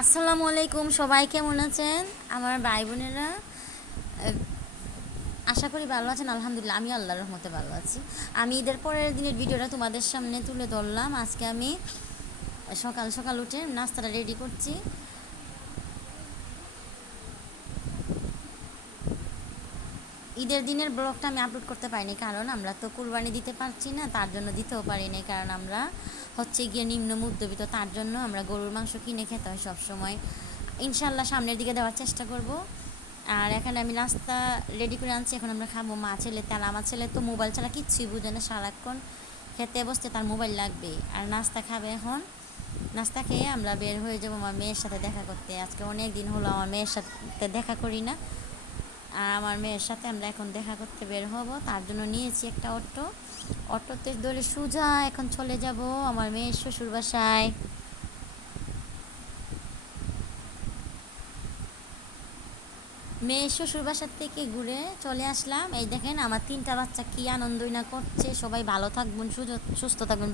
আসসালামু আলাইকুম, সবাই কেমন আছেন আমার ভাই বোনেরা? আশা করি ভালো আছেন। আলহামদুলিল্লাহ, আমি আল্লাহর রহমতে ভালো আছি। আমি ঈদের পরের দিনের ভিডিওটা তোমাদের সামনে তুলে ধরলাম। আজকে আমি সকাল সকাল উঠে নাস্তাটা রেডি করছি। ঈদের দিনের ব্লগটা আমি আপলোড করতে পারিনি, কারণ আমরা তো কুরবানি দিতে পারছি না, তার জন্য দিতেও পারিনি। কারণ আমরা হচ্ছে গিয়ে নিম্ন মধ্যবিত্ত, তার জন্য আমরা গরুর মাংস কিনে খেতে হয় সবসময়। ইনশাল্লাহ সামনের দিকে দেওয়ার চেষ্টা করব। আর এখানে আমি নাস্তা রেডি করে আনছি, এখন আমরা খাবো মা ছেলে। তার আমার ছেলে তো মোবাইল ছাড়া কিচ্ছুই বুঝে না, সারাক্ষণ খেতে বসতে তার মোবাইল লাগবে। আর নাস্তা খাবে এখন। নাস্তা খেয়ে আমরা বের হয়ে যাবো আমার মেয়ের সাথে দেখা করতে। আজকে অনেক দিন হলো আমার মেয়ের সাথে দেখা করি না। আর আমার মেয়ের সাথে আমরা এখন দেখা করতে বের হব, তার জন্য নিয়েছি একটা অটোতে ধরে সোজা এখন চলে যাব আমার মেয়ের শ্বশুর বাসায়। মেয়ের শ্বশুর বাসার থেকে ঘুরে চলে আসলাম। এই দেখেন আমার তিনটা বাচ্চা কি আনন্দই না করছে। সবাই ভালো থাকবেন, সুস্থ থাকবেন।